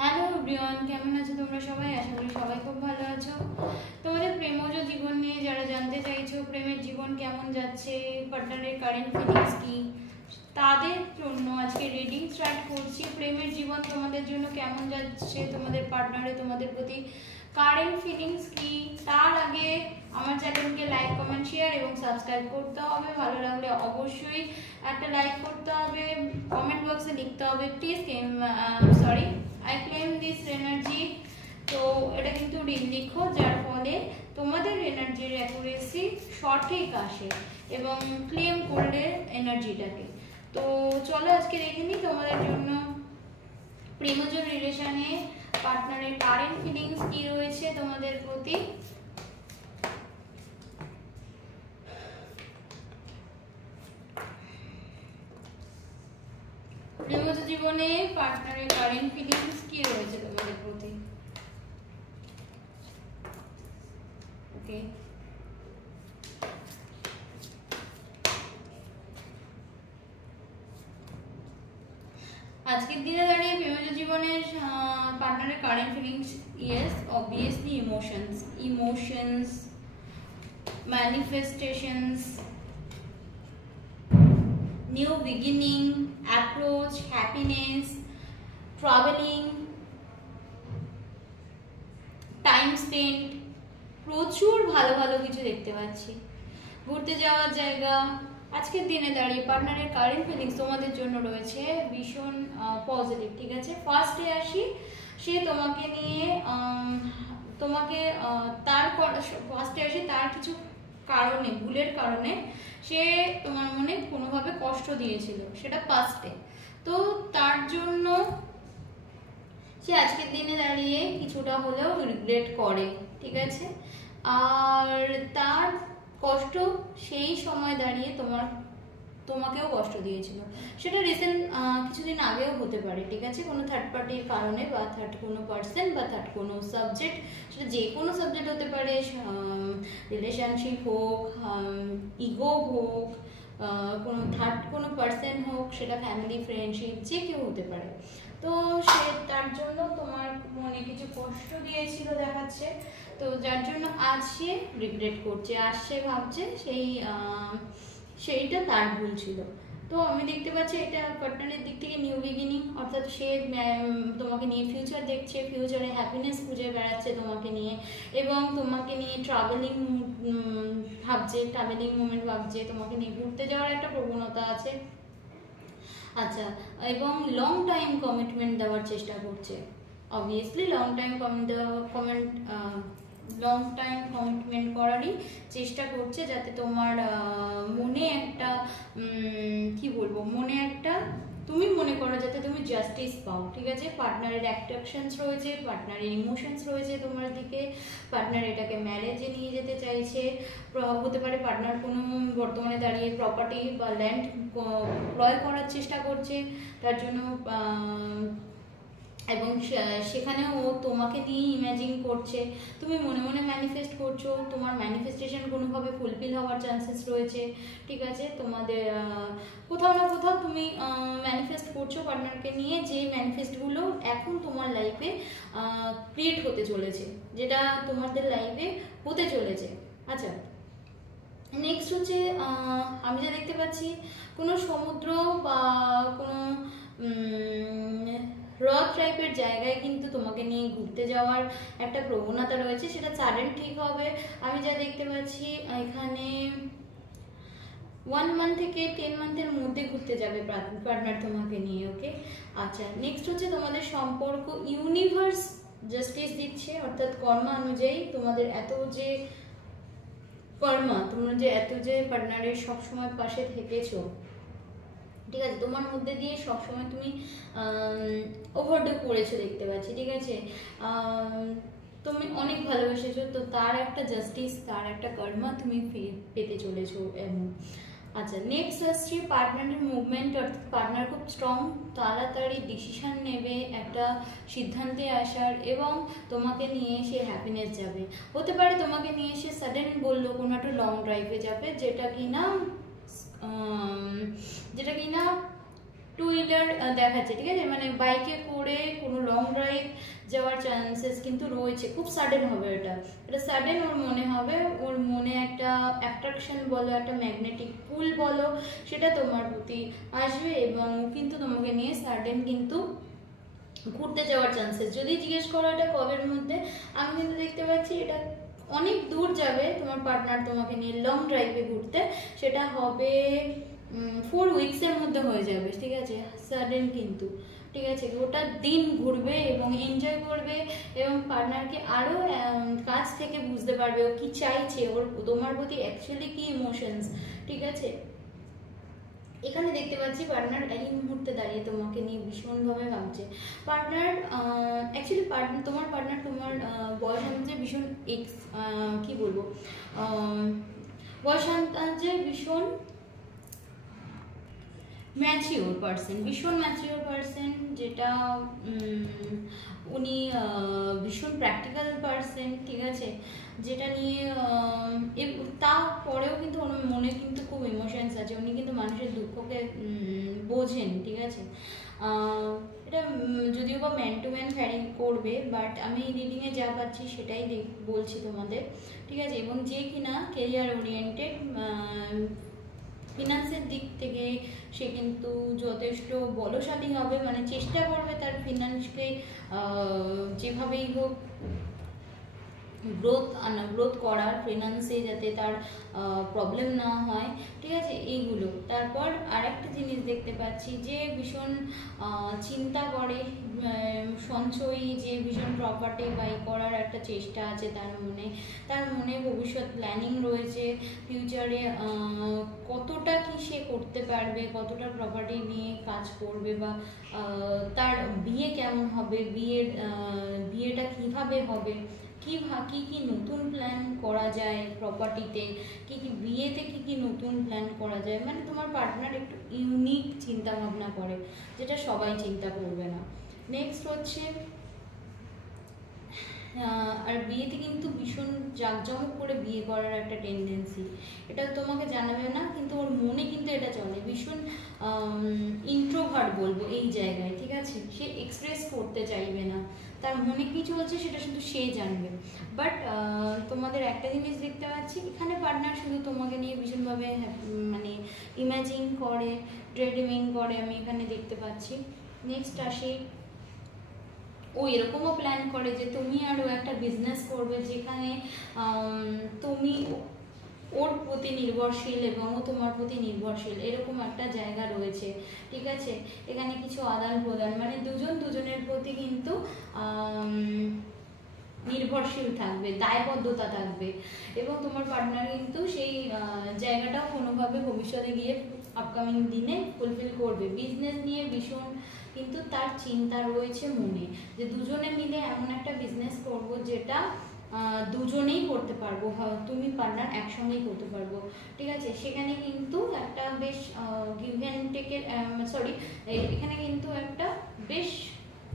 Hello everyone, কেমন আছো তোমরা সবাই? আশা করি সবাই খুব ভালো আছো। তোমাদের প্রেমজ জীবন নিয়ে যারা জানতে চাইছো, প্রেমের জীবন কেমন যাচ্ছে, পার্টনারের কারেন্ট ফিলিংস কি, তাদের জন্য আজকে রিডিং স্টার্ট করছি। প্রেমের জীবন তোমাদের জন্য কেমন যাচ্ছে, তোমাদের পার্টনারে তোমাদের প্রতি কারেন্ট ফিলিংস কি। তার আগে আমার চ্যানেলকে লাইক, কমেন্ট, শেয়ার এবং সাবস্ক্রাইব করতে হবে। ভালো লাগলে অবশ্যই একটা লাইক করতে হবে, কমেন্ট বক্সে লিখতে হবে please sorry I claim this energy. তো এটা কিন্তু লিখো, যার ফলে তোমাদের এনার্জির অ্যাকুরেসি সঠিক আসে এবং ক্লেম করলে এনার্জিটাকে। তো চলো আজকে দেখে নিই তোমাদের জন্য প্রেমজ রিলেশনে পার্টনারের কারেন্ট ফিলিংস কি রয়েছে তোমাদের প্রতি। প্রেমজ জীবনে পার্টনারের কারেন্ট ফিলিংস কি রয়েছে তোমাদের প্রতি। ওকে, আজকের দিনে দাঁড়িয়ে প্রেমজ জীবনের পার্টনারের current feelings, yes obviously emotions, manifestations, new beginning, approach, happiness, travelling, time spend, প্রচুর ভালো ভালো কিছু দেখতে পাচ্ছি, ঘুরতে যাওয়ার জায়গা। আজকের দিনে দাঁড়িয়ে পার্টনারের কারেন্ট ফিলিংস তোমাদের জন্য রয়েছে ভীষণ পজিটিভ। ঠিক আছে, ফার্স্টে আসি, সে তোমাকে নিয়ে তোমাকে তার ফার্স্টে আসি তার কিছু কারণে, ভুলের কারণে সে তোমার মনে কোনোভাবে কষ্ট দিয়েছিল, সেটা পাস্টে। তো তার জন্য সে আজকের দিনে দাঁড়িয়ে কিছুটা হলেও রিগ্রেট করে। ঠিক আছে, আর তার কষ্ট সেই সময় দাঁড়িয়ে তোমাকেও কষ্ট দিয়েছিল, সেটা রিসেন্ট কিছুদিন আগেও হতে পারে। ঠিক আছে, কোনো থার্ড পার্টির কারণে বা থার্ড কোনো পার্সন বা থার্ড কোনো সাবজেক্ট, সেটা যে কোনো সাবজেক্ট হতে পারে, রিলেশনশিপ হোক, ইগো হোক, কোনো থার্ড কোনো পার্সন হোক, সেটা ফ্যামিলি, ফ্রেন্ডশিপ, যে কেউ হতে পারে। তো সে তার জন্য তোমার মনে কিছু কষ্ট দিয়েছিল দেখাচ্ছে, তো যার জন্য আজ সে রিগ্রেট করছে, আজ সে ভাবছে সেইটা তার ভুল ছিল। তো আমি দেখতে পাচ্ছি এটা পার্টনারের দিক থেকে নিউ বিগিনিং, অর্থাৎ সে তোমাকে নিয়ে ফিউচার দেখছে, ফিউচারে হ্যাপিনেস খুঁজে বেড়াচ্ছে তোমাকে নিয়ে, এবং তোমাকে নিয়ে ট্রাভেলিং ভাবছে, ট্রাভেলিং মোমেন্ট ভাবছে, তোমাকে নিয়ে ঘুরতে যাওয়ার একটা প্রবণতা আছে। আচ্ছা, এবং লং টাইম কমিটমেন্ট দেওয়ার চেষ্টা করছে। অবভিয়াসলি লং টাইম কমিটমেন্ট করারই চেষ্টা করছে, যাতে তোমার মনে একটা কি বলবো, মনে একটা তুমি মনে করো যাতে তুমি জাস্টিস পাও। ঠিক আছে, পার্টনারের অ্যাট্রাকশনস রয়েছে, পার্টনারের ইমোশনস রয়েছে তোমার দিকে, পার্টনার এটাকে ম্যারেজে নিয়ে যেতে চাইছে। হতে পারে পার্টনার কোনো বর্তমানে দাঁড়িয়ে প্রপার্টি বা ল্যান্ড ক্রয় করার চেষ্টা করছে, তার জন্য এবং সেখানেও ও তোমাকে নিয়ে ইমাজিন করছে, তুমি মনে মনে ম্যানিফেস্ট করছো, তোমার ম্যানিফেস্টেশন কোনোভাবে ফুলফিল হওয়ার চান্সেস রয়েছে। ঠিক আছে, তোমাদের কোথাও না কোথাও তুমি ম্যানিফেস্ট করছো পার্টনারকে নিয়ে, যে ম্যানিফেস্টগুলো এখন তোমার লাইফে ক্রিয়েট হতে চলেছে, যেটা তোমাদের লাইফে হতে চলেছে। আচ্ছা, নেক্সট হচ্ছে আমি যা দেখতে পাচ্ছি, কোনো সমুদ্র বা কোনো হ্রদ টাইপের জায়গায় কিন্তু তোমাকে নিয়ে ঘুরতে যাওয়ার একটা প্রবণতা রয়েছে, সেটা সাডেন ঠিক হবে। আমি যা দেখতে পাচ্ছি এখানে 1 মান্থ থেকে 10 মান্থের মধ্যে ঘুরতে যাবে পার্টনার তোমাকে নিয়ে। ওকে, আচ্ছা, নেক্সট হচ্ছে তোমাদের সম্পর্ক, ইউনিভার্স জাস্টিস দিচ্ছে, অর্থাৎ কর্মা অনুযায়ী তোমাদের এত যে তোমরা যে এত যে পার্টনারের সবসময় পাশে থেকেছো, ঠিক আছে, তোমার মধ্যে দিয়ে সবসময় তুমি ওভারডু করেছো দেখতে পাচ্ছি। ঠিক আছে, তুমি অনেক ভালোবেসেছো, তো তার একটা জাস্টিস, তার একটা কর্মা তুমি পেতে চলেছো। আচ্ছা, নেক্সট আসছে পার্টনারের মুভমেন্ট, অর্থাৎ পার্টনার খুব স্ট্রং, তাড়াতাড়ি ডিসিশন নেবে একটা সিদ্ধান্তে আসার, এবং তোমাকে নিয়ে সে হ্যাপিনেস যাবে। হতে পারে তোমাকে নিয়ে সে সাডেন বললো কোনো একটা লং ড্রাইভে যাবে, যেটা কিনা টু হুইলার দেখাচ্ছে। ঠিক আছে, মানে বাইকে করে কোনো লং ড্রাইভ যাওয়ার চান্সেস কিন্তু রয়েছে, খুব সাডেন হবে এটা সাডেন ওর মনে হবে, ওর মনে একটা অ্যাট্রাকশন বলো, একটা ম্যাগনেটিক পুল বলো, সেটা তোমার প্রতি আসবে এবং কিন্তু তোমাকে নিয়ে সাডেন কিন্তু ঘুরতে যাওয়ার চান্সেস। যদি জিজ্ঞেস করো এটা কবের মধ্যে, আমি কিন্তু দেখতে পাচ্ছি এটা অনেক দূর যাবে তোমার পার্টনার তোমাকে নিয়ে লং ড্রাইভে ঘুরতে, সেটা হবে 4 উইকসের মধ্যে হয়ে যাবে, ঠিক আছে, সাডেন কিন্তু, ঠিক আছে, গোটা দিন ঘুরবে এবং এনজয় করবে এবং পার্টনারকে আরও কাছ থেকে বুঝতে পারবে ও কী চাইছে, ওর তোমার প্রতি অ্যাকচুয়ালি কী ইমোশনস, ঠিক আছে। এখানে দেখতে পাচ্ছি পার্টনার এই মুহূর্তে দাঁড়িয়ে তোমাকে নিয়ে ভীষণভাবে ভাবছে। পার্টনার অ্যাকচুয়ালি তোমার পার্টনার তোমার বয়স অনুযায়ী ভীষণ কি বলবো, বয়স অনুযায়ী ভীষণ ম্যাচিওর পার্সন, ভীষণ ম্যাচিওর পার্সন, যেটা উনি ভীষণ প্র্যাকটিক্যাল পার্সন, ঠিক আছে, যেটা নিয়ে তারপরেও কিন্তু ওনার মনে কিন্তু খুব ইমোশনস আছে, উনি কিন্তু মানুষের দুঃখকে বোঝেন, ঠিক আছে। এটা যদিও বা ম্যান টু ম্যান ভ্যারি করবে, বাট আমি রিডিংয়ে যা পাচ্ছি সেটাই বলছি তোমাদের, ঠিক আছে। এবং যে কিনা কেরিয়ার ওরিয়েন্টেড, ফিনান্সের দিক থেকে সে কিন্তু যথেষ্ট বলশালী হবে, মানে চেষ্টা করবে তার ফিনান্সকে যেভাবেই হোক গ্রোথ করার, ফিনান্সে যাতে তার প্রবলেম না হয়, ঠিক আছে, এইগুলো। তারপর আরেকটা জিনিস দেখতে পাচ্ছি যে ভীষণ চিন্তা করে, সঞ্চয়ী, যে ভীষণ প্রপার্টি বাই করার একটা চেষ্টা আছে তার মনে ভবিষ্যৎ প্ল্যানিং রয়েছে, ফিউচারে কতটা কি সে করতে পারবে, কতটা প্রপার্টি নিয়ে কাজ করবে, বা তার বিয়ে কেমন হবে, বিয়েটা কিভাবে হবে, কি নতুন প্ল্যান করা যায় প্রপার্টিতে, বিয়েতে কি নতুন প্ল্যান করা যায়, মানে তোমার পার্টনার একটু ইউনিক চিন্তা ভাবনা করে, যেটা সবাই চিন্তা করবে না। নেক্সট হচ্ছে আর বিয়েতে কিন্তু ভীষণ জাঁকজমক করে বিয়ে করার একটা টেন্ডেন্সি, এটা তোমাকে জানাবে না, কিন্তু ওর মনে কিন্তু এটা চলে, ভীষণ ইন্ট্রোভার্ট বলবো এই জায়গায়, ঠিক আছে, সে এক্সপ্রেস করতে চাইবে না, তার মনে কি চলছে সেটা শুধু সে জানবে। বাট তোমাদের একটা জিনিস দেখতে পাচ্ছি, এখানে পার্টনার শুধু তোমাকে নিয়ে ভীষণভাবে মানে ইমাজিন করে, ড্রিমিং করে, আমি এখানে দেখতে পাচ্ছি। নেক্সট আসি, ও এরকমও প্ল্যান করে যে তুমি আরও একটা বিজনেস করবে, যেখানে তুমি ওর প্রতি নির্ভরশীল এবং ও তোমার প্রতি নির্ভরশীল, এরকম একটা জায়গা রয়েছে, ঠিক আছে। এখানে কিছু আদান প্রদান, মানে দুজনের প্রতি কিন্তু নির্ভরশীল থাকবে, দায়বদ্ধতা থাকবে, এবং তোমার পার্টনার কিন্তু সেই জায়গাটাও কোনোভাবে ভবিষ্যতে গিয়ে আপকামিং দিনে ফুলফিল করবে। বিজনেস নিয়ে ভীষণ কিন্তু তার চিন্তা রয়েছে মনে, যে দুজনে মিলে এমন একটা বিজনেস করব যেটা দুজনেই করতে পারবো, তুমি পার্টনার একসঙ্গেই করতে পারবো, ঠিক আছে। সেখানে কিন্তু একটা বেশ গিভ অ্যান্ড টেকের এখানে কিন্তু একটা বেশ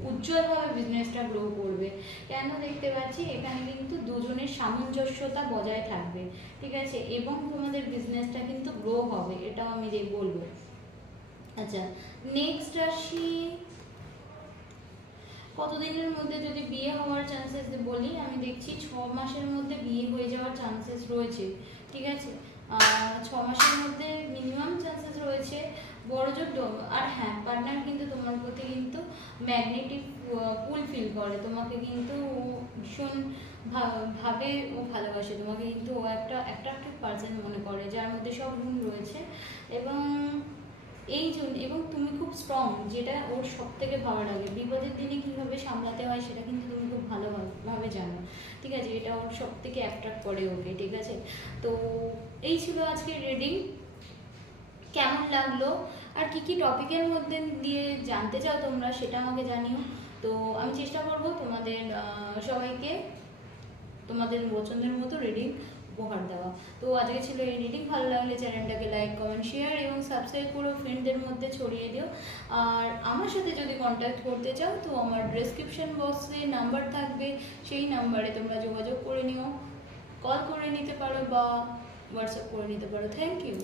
উজ্জ্বলভাবে বিজনেসটা গ্রো করবে। কেন দেখতে পাচ্ছি এখানে কিন্তু দুজনের সামঞ্জস্যতা বজায় থাকবে, ঠিক আছে, এবং তোমাদের বিজনেসটা কিন্তু গ্রো হবে, এটাও আমি বলবো। আচ্ছা, নেক্সট আসি, কতদিনের মধ্যে যদি বিয়ে হওয়ার চান্সেস বলি, আমি দেখছি 6 মাসের মধ্যে বিয়ে হয়ে যাওয়ার চান্সেস রয়েছে, ঠিক আছে, 6 মাসের মধ্যে মিনিমাম চান্সেস রয়েছে, বড়জোর। আর হ্যাঁ, পার্টনার কিন্তু তোমার প্রতি কিন্তু ম্যাগনেটিক পুল ফিল করে, তোমাকে কিন্তু ভীষণ ভাবে ও ভালোবাসে তোমাকে, কিন্তু ও একটা অ্যাট্রাক্টিভ পার্সন মনে করে, যার মধ্যে সব গুণ রয়েছে, এবং এই জন্য, এবং তুমি খুব স্ট্রং, যেটা ওর সব থেকে ভালো লাগে। বিপদের দিনে কীভাবে সামলাতে হয় সেটা কিন্তু তুমি খুব ভালোভাবে জানো, ঠিক আছে, এটা ওর সব থেকে অ্যাট্রাক্ট করে ওকে, ঠিক আছে। তো এই ছিল আজকে রিডিং, কেমন লাগলো আর কি টপিকের মধ্যে দিয়ে জানতে চাও তোমরা সেটা আমাকে জানিও। তো আমি চেষ্টা করব তোমাদের সবাইকে তোমাদের পছন্দের মতো রিডিং উপহার দেওয়া। তো আজকে ছিল এই রিডিং, ভালো লাগলে চ্যানেলটাকে লাইক, কমেন্ট, শেয়ার এবং সাবস্ক্রাইব করো, ফ্রেন্ডদের মধ্যে ছড়িয়ে দিও। আর আমার সাথে যদি কন্ট্যাক্ট করতে চাও তো আমার ডেসক্রিপশন বক্সে নাম্বার থাকবে, সেই নাম্বারে তোমরা যোগাযোগ করে নিও, কল করে নিতে পারো বা হোয়াটসঅ্যাপ করে নিতে পারো। Thank you.